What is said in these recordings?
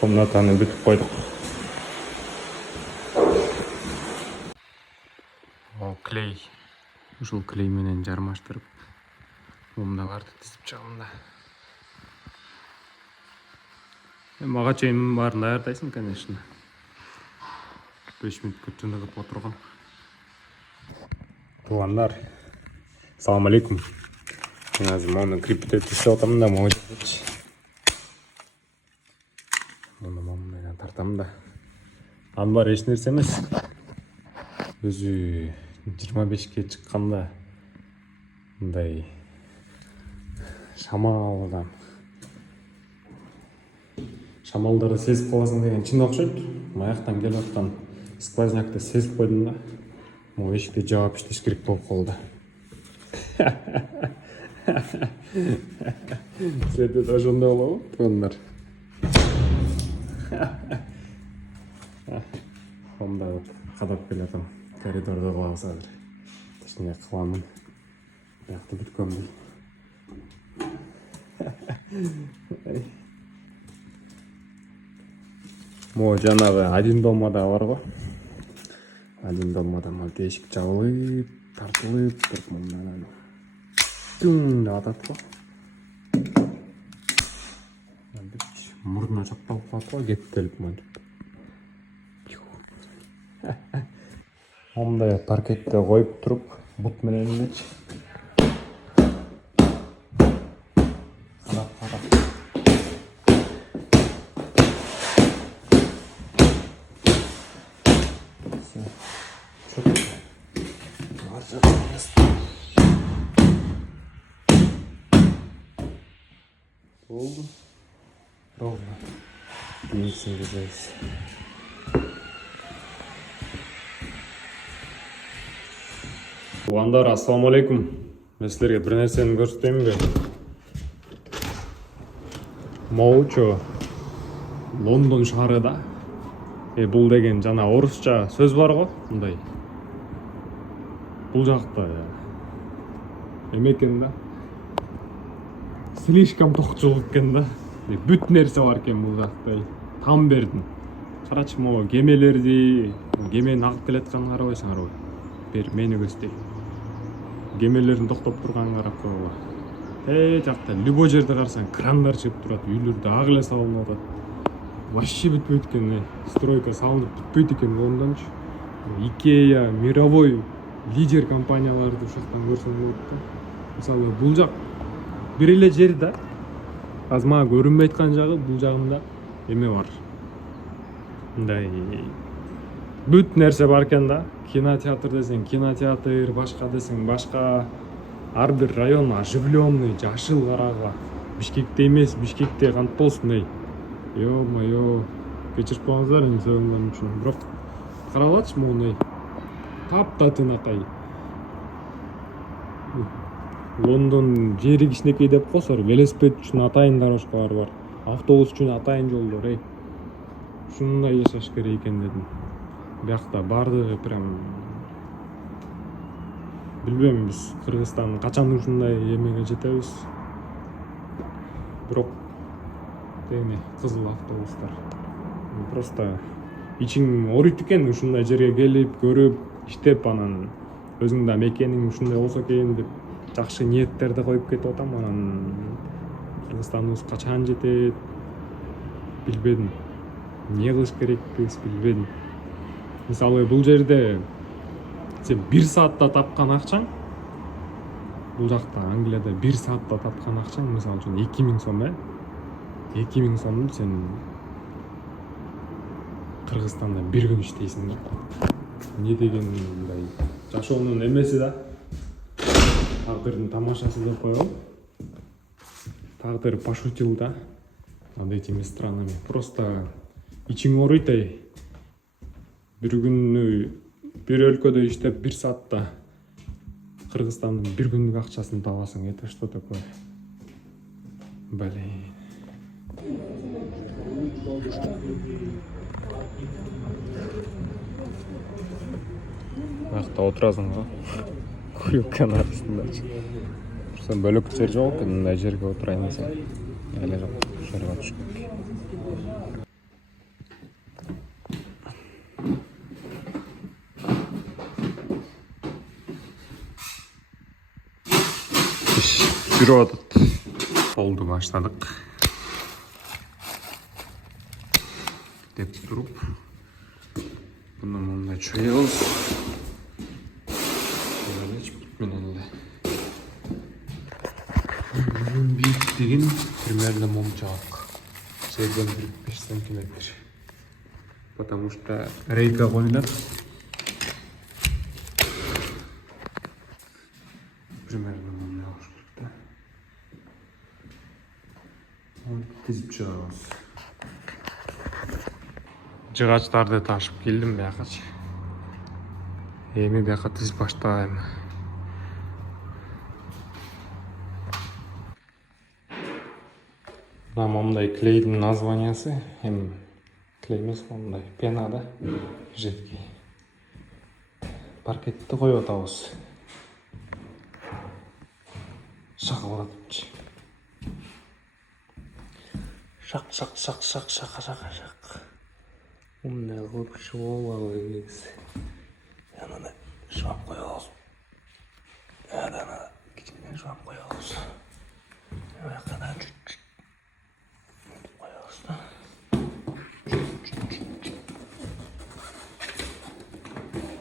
Комнатаны бүтүп койдук. Клей. Ушул клей менен жармаштырып, мумдаларды тизип чыгам да. Мага чейин баарын даярдайсың, конечно. 5 мүнөткө тыныгып отургам. Туугандар, салам алейкум. Мен азыр мону криптеп иштеп атам да, могу жердечи. Муну менен тартам да. Анын баары эч нерсе эмес. Өзү 25ке чыкканда мындай шамалдарды сезип каласың деген чын окшойт. Маяктан келип аткан сквознякты сезип койдум да. Могу эшикти жаап иштеш керек болуп калды. Сизде да ошондой болобу, туугандар? Онда кадап келатам. Коридордо калабыз азыр. Точнее, кыламын. Биякты бүткөм дейм. Могу жанагы один домада бар го. Один домада мынтип эшик жабылып, тартылып, туруп мындан түң деп атат го. Мурдуна чапталып калат го, кептелип мынтип. Мындай паркетте коюп туруп, бут менен элечи. Oldu. Ровно. Кийимсин кийбейбиз. Туугандар, ассаламу алейкум. Мен силерге бир нерсени көрсөтөйүнбү? Могучу Лондон шаарында. Бул деген жана орусча сөз бар го, мындай. Бул жакта эме экен да. Слишком токчулук экен да. Бүт нерсе бар экен бул жакта. Там бердим. Карачы, могу кемелерди, кемени агып келатканын карабайсың, карабай. Бер мени көздөй. Кемелердин токтоп турганын карап койгула. Жакта любой жерде карасаң крандар чыгып турат, үйлөрдө ак эле салынып атат. Вообще бүтпөйт экен, стройка салынып бүтпөйт экен Лондончу. Икея, мировой лидер компанияларды ушактан көрсөң болот да. Мисалы, бул жак бир эле жер да. Азыр мага көрүнбөй аткан жагы бул жагында эме бар. Мындай бүт нерсе бар экен да. Кинотеатр десең кинотеатр, башка десең башка. Ар бир район оживленный, жашыл карагыла. Бишкекте эмес, Бишкекте кантип болсун эй. Ё-моё, кечирип коюңуздар эми сөзүмдөрүм үчүн. Бирок каралачы муну. Таптатынакай. Лондон жери кичинекей деп койсор, велосипед үчүн атайын дорожкалар бар. Автобус үчүн атайын жолдор, эй. Ушундай жашаш керек экен дедим. Биякта бардыгы прям билбейм, биз Кыргызстан качан ушундай эмеге жетебиз. Бирок эми кызыл автобустар. Просто ичиң ооруйт экен ушундай жерге келип, көрүп, иштеп, анан өзүң да мекениң ушундай болсо экен деп жакшы ниеттерди коюп кетип атам. Анан Кыргызстаныбыз качан жетет билбедим. Эмне кылыш керекпиз билбедим. Мисалы, бул жерде сен 1 саатта тапкан акчаң, бул жакта Англияда 1 саатта тапкан акчаң, мисалы үчүн 2000 сом, 2000 сомду сен Кыргызстанда 1 күн иштейсиң да. Не деген мындай жашоонун эмеси да. Тагдырдын тамашасы деп коелу. Тагдыр пошутил да над этими странами. Просто ичиң ооруйт, эй. Бир күнү бир өлкөдө иштеп 1 саатта Кыргызстандын 1 күндүк акчасын табасың. Это что такое? Блин. Бакта отурасың го. Курилканын арасындачы. Просто бөлөк жер жок экен, мындай жерге отурайын десең. Эле жок, жерге түшүп кеткен. жүріп атат. Полды баштадык деп туруп буну мындай чоебуз. Менен эле бийиктигин примерно момчак жерден 5 сантиметр, потому что рейка коюлат. Примерно мындай болуш керек да. Тизип чыгабыз. Жыгачтарды ташып келдим биякачы. Эми бияка тизип баштайм. Мындай клейдин названиясы, эми клей эмес, мындай пена да, жидкий. Паркетти коюп атабыз. Шакылдатыпчы. Шак. Мындай кылып шыбалабыз. Ананы шыбап коебуз. Ананы кичине шыбап коебуз. Бакана чуть-чуть коебуз да.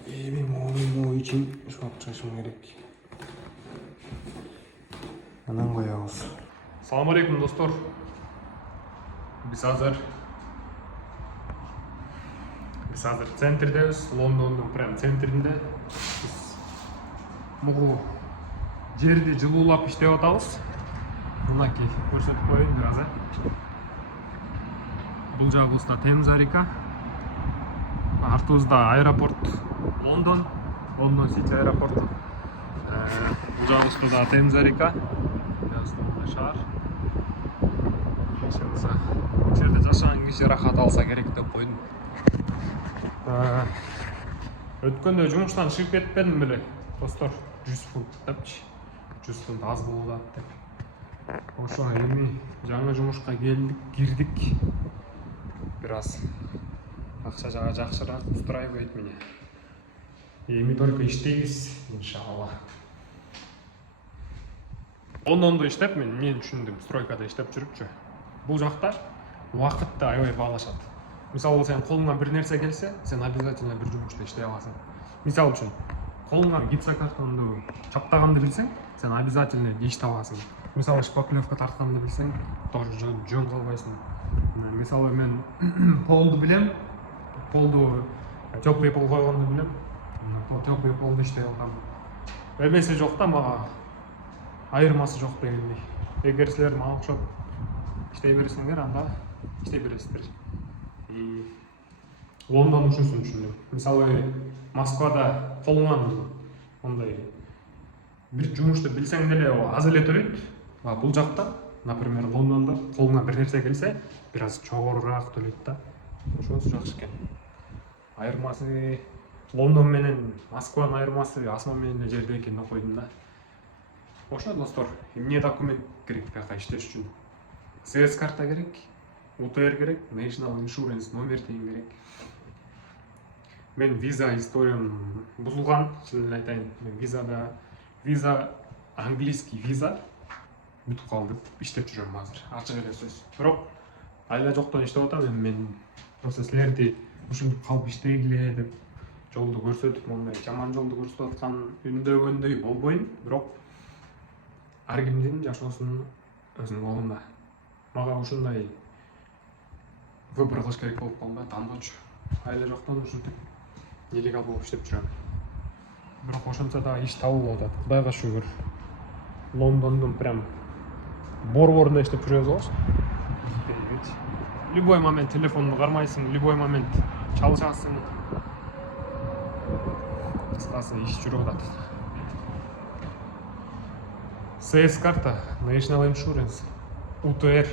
Эми могу үчүн шыбап чыгышым керек. Анан коебуз. Салам алейкум, достор. Биз азыр центрдебиз, Лондондун прям центринде. Биз могу жерди жылуулап иштеп атабыз. Мынакей көрсөтүп коеюн бир аз. Бул жагыбызда Темза река. Артыбызда аэропорт Лондон Сити аэропорту. Бул жагыбызда да Темза река. Мындай шаар. Бул жерде жашаган киши рахат алса керек деп койдум. Өткөндө жумуштан чыгып кетпедим беле, достор. 100 фунт депчи. 100 фунт аз болуп атат деп. Ошо эми жаңы жумушка кирдик. Бир аз акча жагы жакшыраак устраивайт меня. Эми только иштейбиз, иншалла. Лондондо иштеп мен түшүндүм, стройкада иштеп жүрүпчү. Бул жакта убакытты аябай баалашат. Мисалы сен колуңан бир нерсе келсе, сен обязательно бир жумушта иштей аласың. Мисалы үчүн, колуңан гипсокартонду чаптаганды билсең, сен обязательно иш табасың. Мисалы шпаклевка тартканды билсең, тоже жөн калбайсың. Мисалы мен полду билем, полду теплый пол койгонду билем. Теплый полду иштей алгам. Эмеси жок да, мага айырмасы жок дегендей. Эгер силер мага окшоп иштей берсеңер, анда иштей бересиздер. Лондон ушусын түшүндүм. Мисалы Москвада колуңан мындай бир жумушты билсең деле аз эле төлөйт. Бул жакта, например, Лондондо колуңан бир нерсе келсе, бир аз жогорураак төлөйт да. Ошонусу жакшы экен. Айырмасы Лондон менен Москванын айырмасы асман менен жерде экенин окуйдум да. Ошо, достор, эмне документ керек бияка иштеш үчүн? СС карта керек, УТР керек, National Insurance номер деген керек. Мен виза историям бузулган, чынын айтайын. Мен виза английский виза бүтүп калды, иштеп жүрөм азыр. Ачык эле сөз. Бирок айла жоктон иштеп атам, мен просто силерди ушинтип калып иштейгиле деп жолду көрсөтүп, мындай жаман жолду көрсөтүп аткан үндөгөндөй болбойм. Бирок ар кимдин жашоосунун өзүнүн колунда. Мага ушундай выбор кылыш керек болуп калды, тандоочу. Айла жоктон ушинтип нелегал болуп иштеп жүрөм. Бирок ошончо да иш табылып атат. Кудайга шүгүр. Лондондун прям борборунда иштеп жүрөбүз болчу. Любой момент телефонду кармайсың, любой момент чалышасың. Кыскасы иш жүрүп атат. СС карта, National Insurance, УТР